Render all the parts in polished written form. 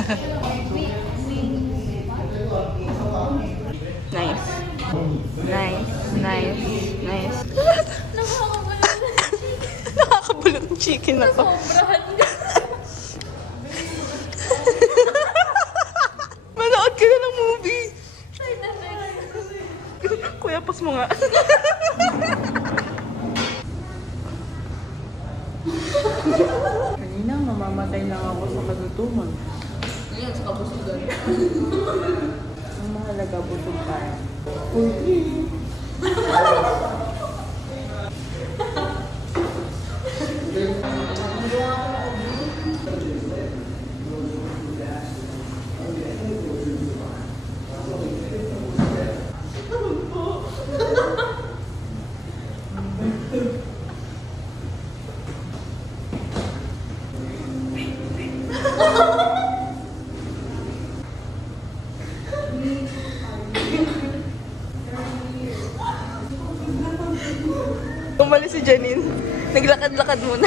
Nice. Nice. Nice. Nice. Nakakabulot ng chicken ako. Manood ka na ng movie. Kuya, pas mo nga. Kanina, mamamatay lang ako sa kagutuman. Ngayon, sa kabusugan. Ang mahalaga, busog tayo. Umalis si Janine. Naglakad-lakad muna.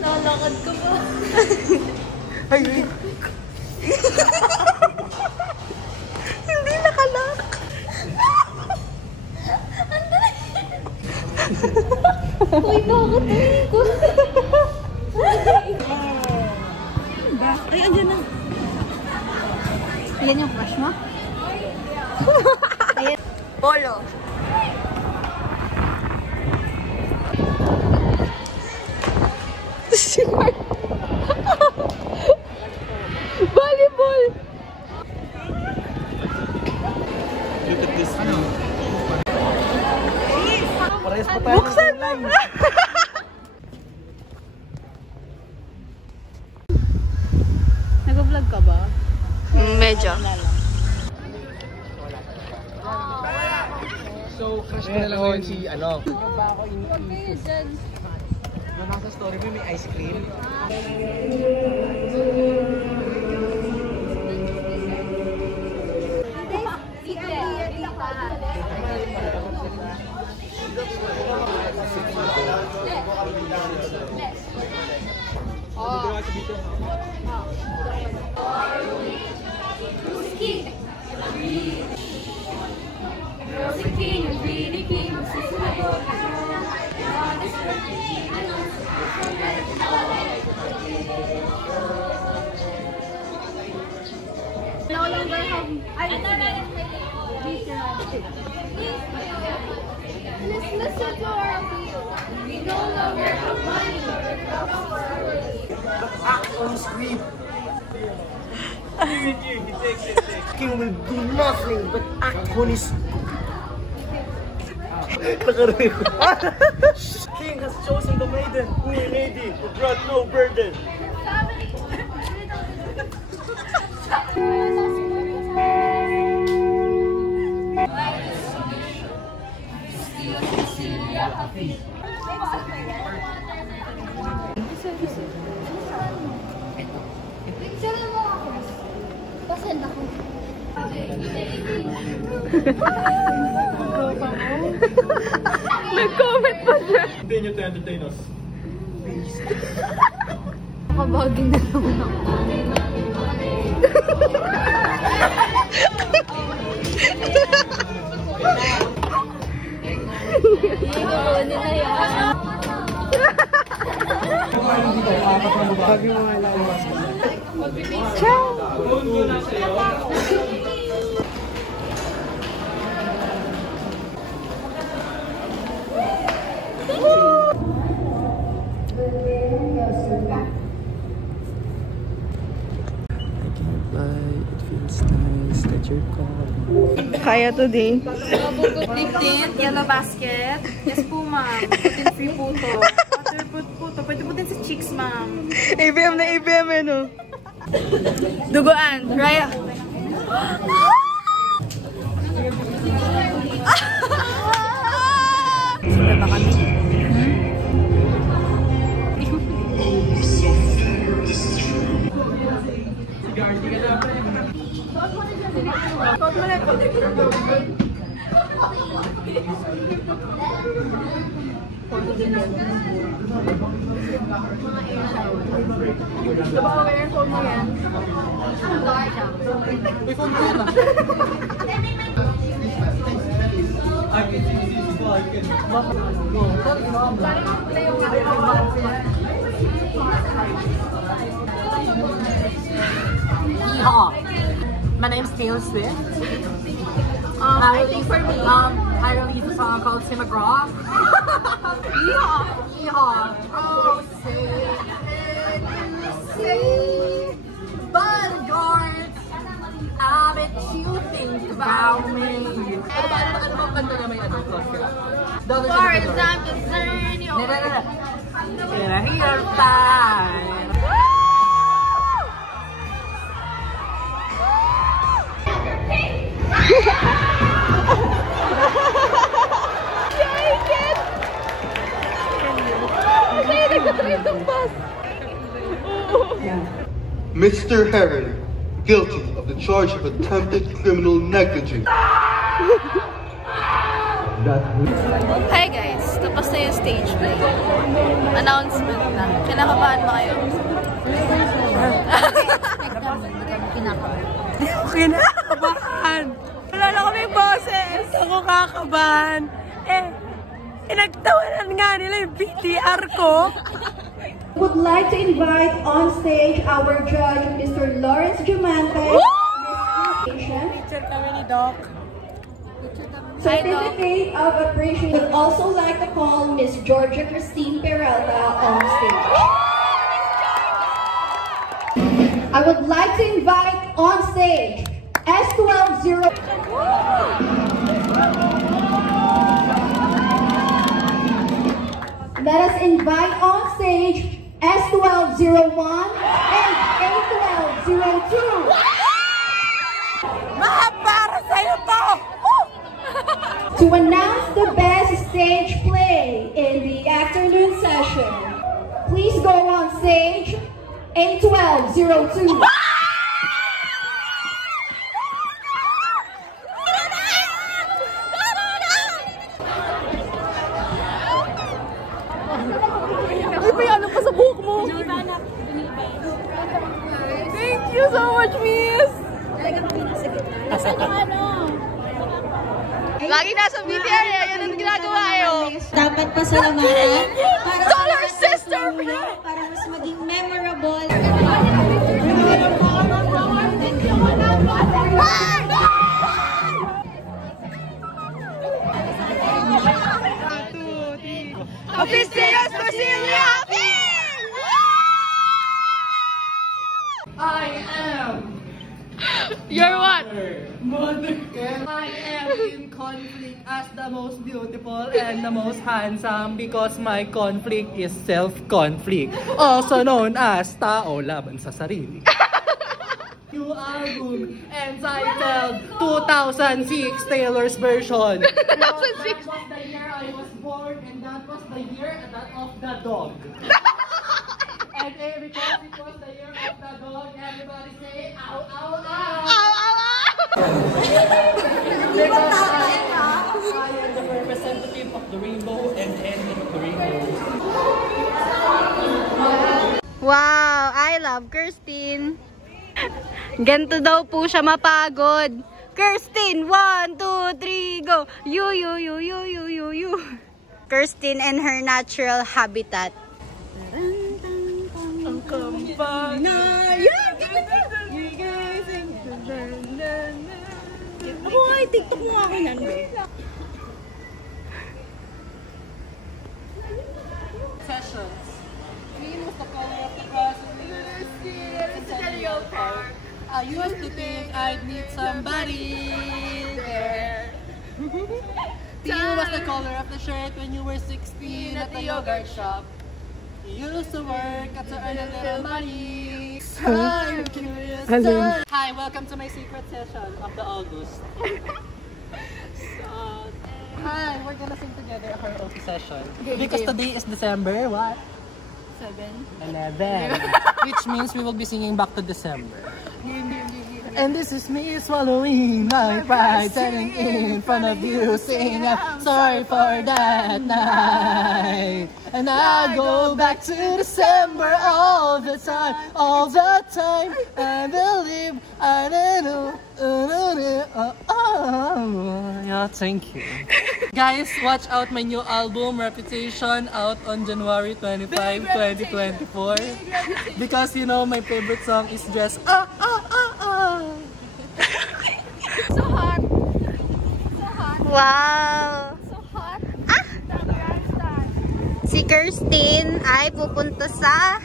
Nalakad ka ba? Ay, wait. Hindi nakalak. Uy, nakakatayin ko. Ay, andyan na. Yan yung crush mo? Ayan. Polo. Volleyball. Look at this. Ano? Parehas pa tayo. Buksan mo. Nag-vlog ka ba? Medyo. So, crush ko na lang ngayon si ano. Huwag kayo dyan. Nasa story mo may ice cream. No longer have... Let's listen to our appeal. We no longer have money. Act on screen. King will do nothing but act on his... King has chosen the maiden who is needy, who brought no burden. Picture mo ako. Pasend ako. Nag-comment pa siya. Continue to entertain us. Nakabagin na naman ako. Iiwan nila yan. Sabi mo nga lang mas ka. Ciao! It feels nice that you're calling. Kaya today. Mabugot tint, yellow basket. Yes po, ma'am. Putin free po to. Waterproof po to. Pwede putin sa cheeks, ma'am. ABM na ABM eh, no? Duguan. Raya. Sila ba kami? Diba okay yung phone mo yan? May phone ko na. My name's Taylor Swift. I think for me, I released a song called Tim McGraw. Yeehaw! Yeehaw! Oh, say, bodyguards, I bet you think about me. Ano bang kanta na may ano? as far as I'm concerned, you're In a here time. Mr. Heron, guilty of the charge of attempted criminal negligence. Hi guys, tapos na yung stage play. Announcement na. Kinakabahan ba kayo? Kinakabahan! Wala na kaming boses! Ako kakabahan! Pinagtawanan nga nila yung BTR ko! Would like to invite on stage our judge, Mr. Lawrence Jumante. Teacher kami ni Doc. Certificate of Appreciation. Would also like to call Miss Georgia Christine Peralta on stage. I would like to invite on stage S120. Let us invite on stage S1201 and A1202. Para sa'yo to! To announce the best stage play in the afternoon session, please go on stage A1202. Thank you so much, Miss! Lagi nasa BTR eh, yan ang ginagawa eh. Dapat pasalamatan para Solar sister! para mas maging memorable. Officials for Silvia! I am You're what? Mother. I am in conflict as the most beautiful and the most handsome because my conflict is self-conflict. Also known as tao laban sa sarili. New album entitled 2006 Taylor's version. 2006. That was the year I was born and that was the year of the dog. And because it was the year of the dog, everybody say, ow, ow, ow! Ow, ow, ow! Because I am the representative of the rainbow and the ending of the rainbow. Wow, I love Kirstine. Ganto daw po siya mapagod. Kirstine, 1, 2, 3, go! You. Kirstine and her natural habitat. Ang kampana. Ako nga, TikTok mo ako yan, be. Sessions. Green was the color of the grass. I used to think I'd meet somebody there. Teal was the color of the shirt when you were 16 at the yogurt shop. You used to work to earn a little money. I'm curious. Hi, welcome to my secret session of the August. Hi, we're gonna sing together a karaoke session. Because today is December, what? 11. Which means we will be singing back to December. And this is me swallowing my pride, standing in front of you, saying I'm sorry for that night. And I go back to December all the time, I believe I know. Yeah, thank you. Guys, watch out my new album, Reputation, out on January 25, 2024. Because you know, my favorite song is just So hot. So hot. Wow. So hot. Ah! Si Kirstine ay pupunta sa...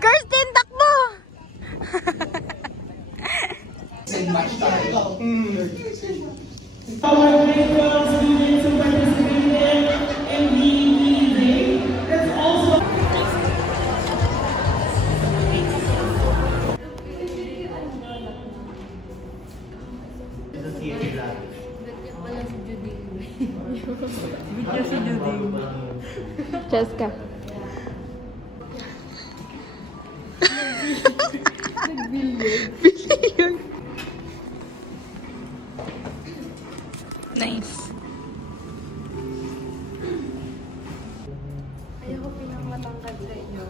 Kirstine, takbo! Jessica. Nice. Ayoko pinakamatangkad sa inyo.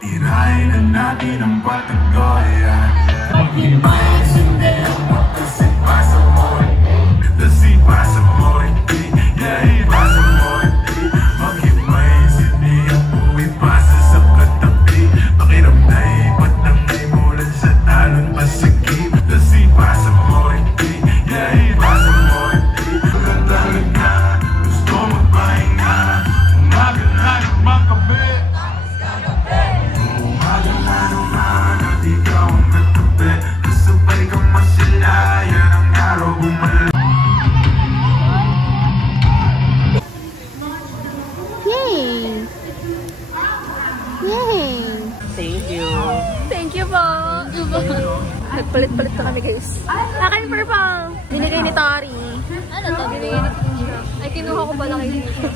Tirahin na natin ang Patagonia. Maintindihan mo kasi pasa mo kasi pasa mo yeah, pasa mo maintindihan mo ipasa sa katabi pakiramdam ba't nang may mulan sa talon masakit kasi pasa mo yeah, pasa mo talaga gusto magpahinga umaga na naman kami Yay! Yay! thank you. Thank you po! Nagpalit-palit na kami guys. Akin purple! Binigay ni Tari. Ano to? Binigay ni Tisha. Ay, kinuha ko pala kay Tisha.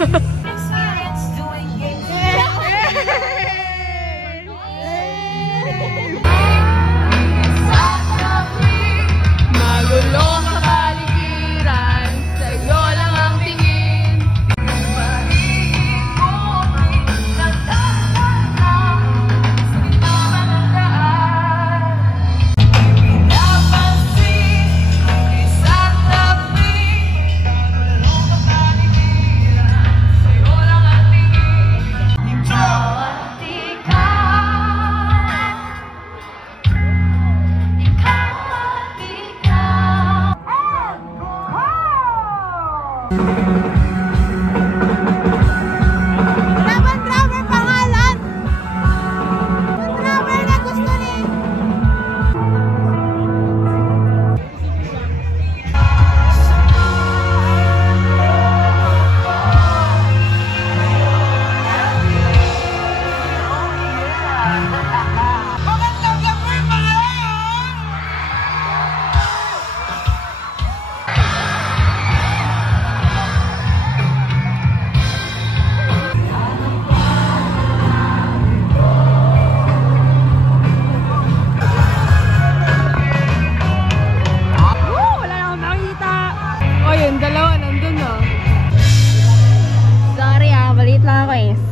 Magulo sa paligiran, sa'yo lang ang tingin.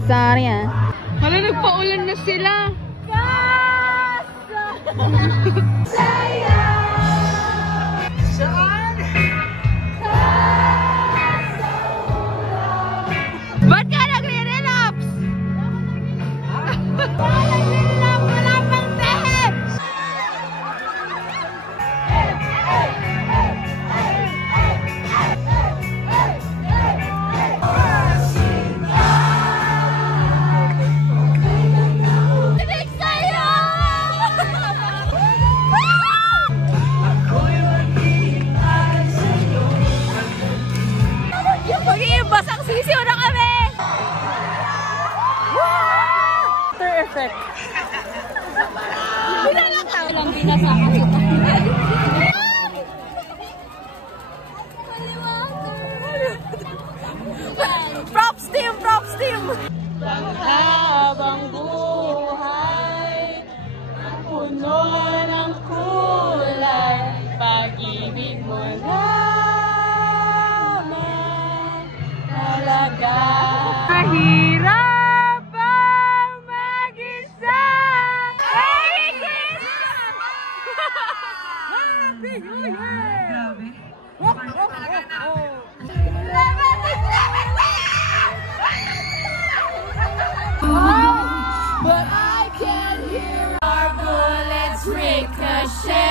Sorry ah. Hala, nagpaulan na sila. Ba't ka nagre-relapse? Wala pang tehe! Basang sisiw na kami! After effect. Binalataw lang binasa kasi. Our bullets ricochet.